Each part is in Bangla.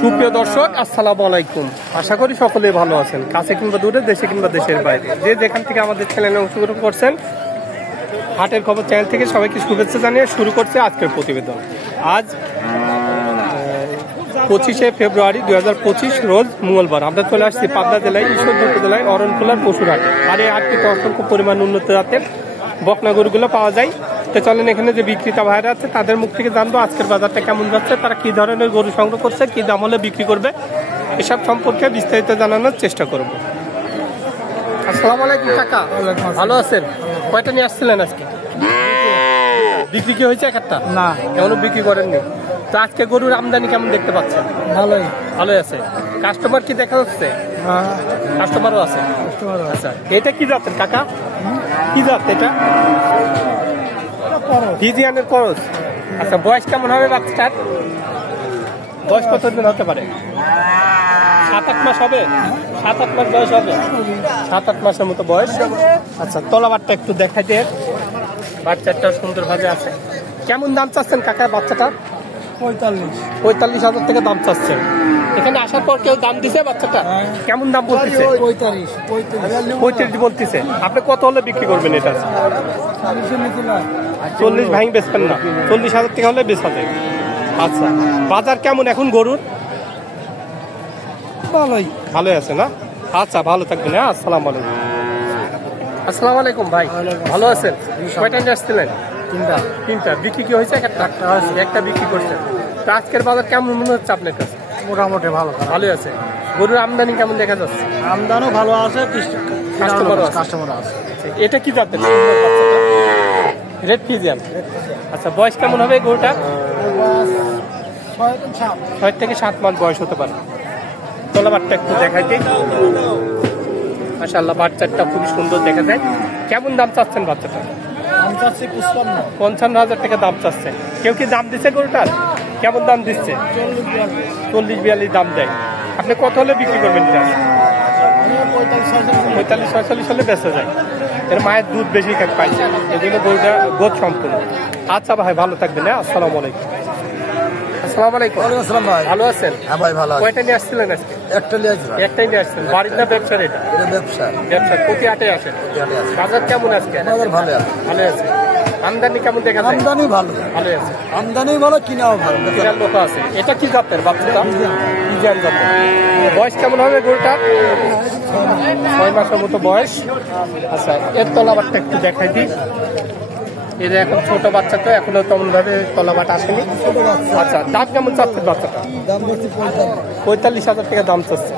সুপ্রিয় দর্শক, আসসালামু আলাইকুম। আশা করি সকলেই ভালো আছেন, কাছে কিংবা দূরে, দেশে কিংবা দেশের বাইরে, যে যেখান থেকে আমাদের চ্যানেলে অংশগ্রহণ করছেন। হাটের খবর চ্যানেল থেকে সবাইকে শুভেচ্ছা জানিয়ে শুরু করছে আজকের প্রতিবেদন। আজ 25শে ফেব্রুয়ারি 2025 রোজ মঙ্গলবার। আমরা চলে আসছি পাবনা জেলায় ঈশ্বরদী উপজেলায় অরণখোলার পশুর হাটে। আর এই হাটটিতে অসংখ্য পরিমাণ উন্নত জাতের বকনা গরুগুলো পাওয়া যায়। তো চলেন এখানে যে বিক্রেতা ভাইরা আছে তাদের মুখ থেকে জানবো আজকের বাজারটা কেমন যাচ্ছে, তারা কি ধরনের গরু সংগ্রহ করছে, কি দাম হলে বিক্রি করবে, এসব সম্পর্কে বিস্তারিত জানানোর চেষ্টা করব। আসসালামু আলাইকুম কাকা, ভালো আছেন? কয়টা নিয়ে আসছিলেন আজকে? বিক্রি কি হয়েছে একটা? না, এখনো বিক্রি করেননি। তো আজকে গরুর আমদানি কেমন দেখতে পাচ্ছেন? ভালোই আছে। কাস্টমার কি দেখা যাচ্ছে? কাস্টমারও আছে। আচ্ছা, এটা কি জাতের কাকা? কি জাত এটা? ফিজিয়ানের করস। আচ্ছা, বয়স কেমন হবে বাচ্চাটার? বয়স কতদিন হতে পারে? 7-8 মাস হবে। 7-8 মাস বয়স হবে। 7-8 মাসের মতো বয়স। আচ্ছা, তলাবারটা একটু দেখাইতে। বাচ্চাটা সুন্দর ভাবে আছে। কেমন দাম চাচ্ছেন কাকা বাচ্চাটা? 45,000 থেকে দাম চাচ্ছেন। এখানে আসার পর কেউ দাম দিছে বাচ্চাটা? কেমন দাম বলতেছে? 35 বলতেছে। আপনি কত হলে বিক্রি করবেন এটা? 40 ভাঙি বেচবেন না? 40,000 টাকা হলে বেচা যায়। আচ্ছা, বাজার কেমন এখন গরুর? ভালোই আছে না? আচ্ছা, ভালো থাকবেন। হ্যাঁ, আসসালামু আলাইকুম। আসসালামু আলাইকুম ভাই, ভালো আছেন? কয়টা নিয়ে আসছিলেন? তিনটা। বিক্রি কি হয়েছে? একটা বিক্রি করছেন। তো আজকের বাজার কেমন মনে হচ্ছে আপনার কাছে? মোটামুটি ভালোই আছে। গরুর আমদানি কেমন দেখা যাচ্ছে? আমদানিও ভালো আছে, কাস্টমার আছে। এটা কি জাতের? Red Friesian. আচ্ছা, বয়স কেমন হবে গরুটা? 6 থেকে 7 মাস বয়স হতে পারে। তলাবারটা একটু দেখাই দিই। মাশাআল্লাহ, বাচ্চাটা খুবই সুন্দর দেখা যায়। কেমন দাম চাচ্ছেন বাচ্চাটা? 55,000 টাকা দাম চাচ্ছে। কেউ কি দাম দিচ্ছে গরুটার? কেমন দাম দিচ্ছে? 40-42 দাম দেয়। আপনি কত হলে বিক্রি করবেন? 45-46 হলে বেঁচে যায়। এর মায়ের দুধ বেশি পাইছে, এই জন্য গরুটা গোদ সম্পূর্ণ। আচ্ছা ভাই, ভালো থাকবেন। হ্যাঁ, আসসালামু আলাইকুম। আসসালামু আলাইকুম। ভালো আছেন? হ্যাঁ ভাই, ভালো। কয়টা নিয়ে আসছিলেন আজকে? একটাই নিয়ে আসছেন। বাড়ির না ব্যবসার? এটা ব্যবসা। প্রতি হাটে আসেন। বাজার কেমন আজকে? ভালো আছে। আমদানি কেমন দেখা যায়? আমদানি ভালো আছে। আমদানি ভালো, কিনাও ভালো, কিনার লোক আছে। এটা কি জাতের বাচ্চাটা? ফিজিয়ান জাতের। বয়স কেমন হবে গরুটা? 6 মাসের মতো বয়স। আচ্ছা, এর তলাবারটা একটু দেখাই দিই। এর এখন ছোট বাচ্চা, তো এখনো তেমন ভাবে তলাবাট আসেনি। আচ্ছা, দাম কেমন চাচ্ছে বাচ্চাটা? 45,000 টাকা দাম চাচ্ছে।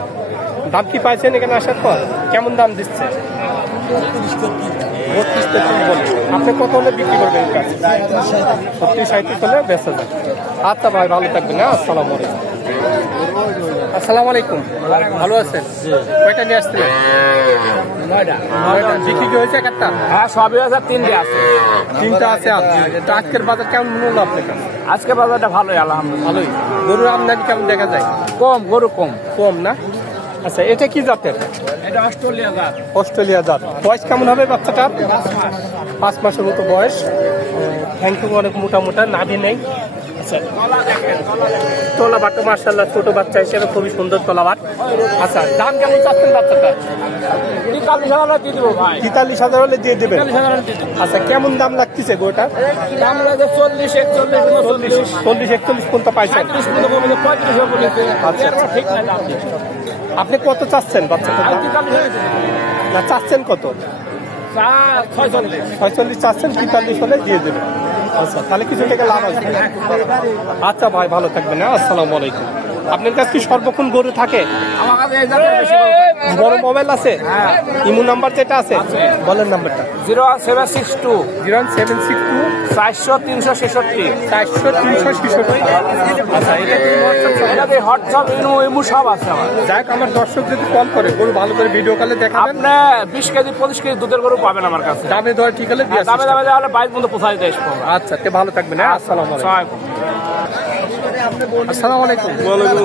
দাম কি পাইছেন এখানে আসার পর? কেমন দাম দিচ্ছে? 32-33 বলে। আপনি কত হলে বিক্রি করবেন? 37-37 হলে বেচা যায়। আচ্ছা ভাই, ভালো থাকবেন। হ্যাঁ, আসসালামু আলাইকুম। আসসালামু আলাইকুম। ভালো আছেন? কয়টা নিয়ে আসছিলেন? 9টা। বিক্রি কি হয়েছে একটা? হ্যাঁ, সবই আছে। 3টে আছে। 3টা আছে। আজকের বাজার কেমন মনে হলো আপনার কাছে? আজকের বাজারটা ভালোই, আলহামদুলিল্লাহ। ভালোই। গরুর আমদানি কেমন দেখা যায়? গরু কম না? আচ্ছা, এটা কি জাতের? এটা অস্ট্রেলিয়া জাত। বয়স কেমন হবে বাচ্চাটা? 5 মাসের মতো বয়স। থ্যাংক ইউ, অনেক মোটা, নাভি নেই। আচ্ছা, তলাবাট মাশাআল্লাহ, ছোট বাচ্চা হিসেবে খুবই সুন্দর তলাবাট। আচ্ছা, দাম কেমন চাচ্ছেন বাচ্চাটা? 43,000 হলে দিয়ে দেবেন। আচ্ছা, কেমন দাম লাগতেছে গোটা? দাম লাগে 40-41 পর্যন্ত পাইছেন? আপনি কত চাচ্ছেন বাচ্চাটা? না, চাচ্ছেন কত? 46 চাচ্ছেন। 43 হলে দিয়ে দেবেন। আচ্ছা, তাহলে কিছু টাকা লাভ আছে। আচ্ছা ভাই, ভালো থাকবেন। হ্যাঁ, আসসালামু আলাইকুম। আপনার কাছে কি সর্বক্ষণ গরু থাকে? বড় মোবাইল আছে? ইমো নাম্বার যেটা আছে, বলেন নাম্বারটা। 01762 400-366। আচ্ছা, এটা হোয়াটসঅ্যাপ, ইমো সব আছে আমার। যাই হোক, আমার দর্শক যদি কল করে গরু ভালো করে ভিডিও কলে দেখাবেন। আপনি 20 কেজি 25 কেজি দুধের গরু পাবেন আমার কাছে। দামে দর ঠিক হলে দিয়ে দামে হলে 22 পর্যন্ত পোষায় দেয়। আচ্ছা, ভালো থাকবেন। হ্যাঁ, আসসালামু আলাইকুম। আসসালামু আলাইকুম।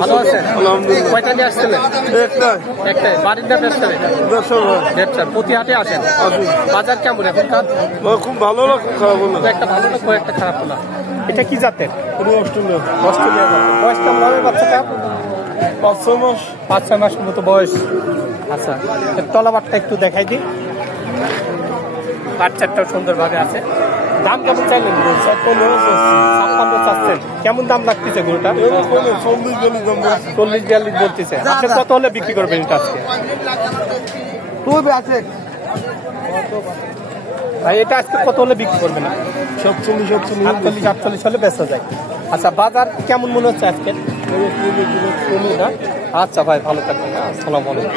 ভালো আছেন? আলহামদুলিল্লাহ। কয়টা নিয়ে আসছিলেন? একটাই। বাড়ির না ব্যবসা? ব্যবসা। প্রতি হাটে আসেন? বাজার কেমন এখনকার? খুব ভালো না, খুব খারাপ না। একটা ভালো না, একটা খারাপ না। এটা কি জাতের? অস্ট্রেলিয়া অস্ট্রেলিয়া জাতের। বয়স কেমন হবে বাচ্চাটা? 5-6 মাস। 5-6 মাসের মতো বয়স। আচ্ছা, এর তলাবারটা একটু দেখাই দিই। বাচ্চাটাও সুন্দরভাবে আছে। দাম কেমন চাইলেন? 56 চাচ্ছেন। কেমন দাম লাগতেছে গরুটা? 40-42 বলতেছে। আপনি কত হলে বিক্রি করবেন এটা আজকে? ভাই এটা আজকে কত হলে বিক্রি করবেন? 47-48 হলে বেচা যায়। আচ্ছা, বাজার কেমন মনে হচ্ছে আজকে? আচ্ছা ভাই, ভালো থাকবেন। আসসালামু আলাইকুম।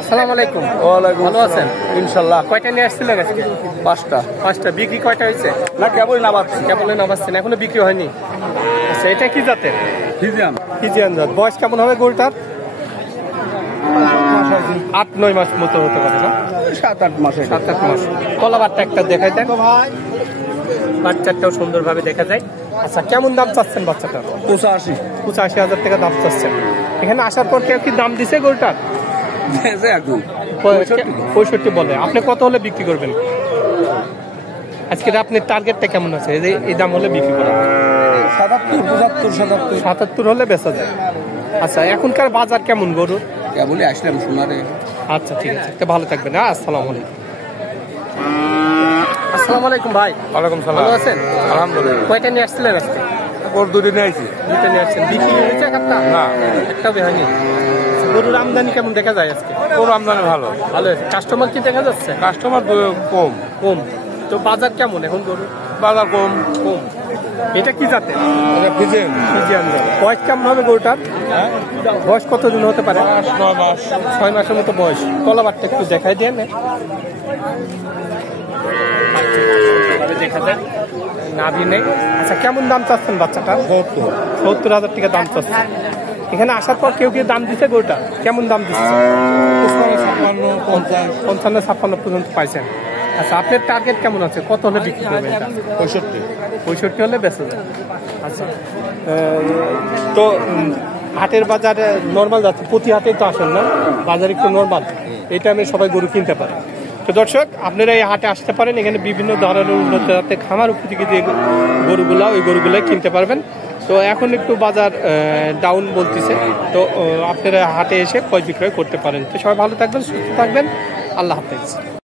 আসসালামু আলাইকুম। ওয়ালাইকুম ভালো আছেন? ইনশাল্লাহ। কয়টা নিয়ে আসছিলেন আজকে? 5টা। বিক্রি কয়টা হয়েছে? না, কেবলই নামাচ্ছি। কেবল নামাচ্ছেন, এখনো বিক্রি হয়নি। আচ্ছা, এটা কি জাতের? ফিজিয়াম। ফিজিয়ান জাত। বয়স কেমন হবে গরুটার? 8-9 মাস মতো হতে পারে না? 7-8 মাসে। 7-8 মাস। কলাবারটা একটা দেখাই দেন। বাচ্চাটাও সুন্দরভাবে দেখা যায়। আচ্ছা, কেমন দাম চাচ্ছেন বাচ্চাটার? 85,000 টাকা দাম চাচ্ছেন। এখানে আসার পর কেউ কি দাম দিছে গরুটার? 65 বলে। আপনি কত হলে বিক্রি করবেন আজকে? আপনার টার্গেটটা কেমন আছে? এই দাম হলে বিক্রি করা? 77 হলে বেচা যায়। আচ্ছা, এখনকার বাজার কেমন গরুর? কেবলই আসলাম সোনারে। আচ্ছা, ঠিক আছে, তো ভালো থাকবেন। আসসালামু আলাইকুম। আসসালামু আলাইকুম ভাই। ওয়ালাইকুম সালাম। ভালো আছেন? আলহামদুলিল্লাহ। কয়টা নিয়ে আসছিলেন আজকে? গরু 2 দিনে আইছি। দুটো নিয়ে আসছেন। বিক্রি হয়েছে একটা? না, একটাও হয়নি। গরুর আমদানি কেমন দেখা যায় আজকে? গরু আমদানি ভালো। ভালো হয়েছে। কাস্টমার কি দেখা যাচ্ছে? কাস্টমার কম। কম। তো বাজার কেমন এখন গরু? বাজার কম। এটা কি জাতের? ফিজিয়াম। ফিজিয়ান জাত। বয়স কেমন হবে গরুটার? বয়স কতদিন হতে পারে? 9 মাস। 6 মাসের মতো বয়স। কলাবারটা একটু দেখাই দিয়ে দেখা যায়, নাভি নেই। আচ্ছা, কেমন দাম চাচ্ছেন বাচ্চাটা? 70,000 টাকা দাম চাচ্ছেন। এখানে আসার পর কেউ কেউ দাম দিচ্ছে গরুটা? কেমন দাম দিচ্ছে? 55-56 পর্যন্ত পাইছেন। আচ্ছা, আপনার টার্গেট কেমন আছে? কত হলে বিক্রি করবেন? 65 হলে বেচা যায়। আচ্ছা, তো হাটের বাজারে নর্মাল যাচ্ছে, প্রতি হাটেই তো আসেন না, বাজার একটু নর্মাল, এই টাইমে সবাই গরু কিনতে পারে। তো দর্শক, আপনারা এই হাটে আসতে পারেন। এখানে বিভিন্ন ধরনের উন্নত জাতের খামার উপযোগী যে গরুগুলা, ওই গরুগুলাই কিনতে পারবেন। তো এখন একটু বাজার ডাউন বলতেছে, তো আপনারা হাটে এসে ক্রয় বিক্রয় করতে পারেন। তো সবাই ভালো থাকবেন, সুস্থ থাকবেন। আল্লাহ হাফেজ।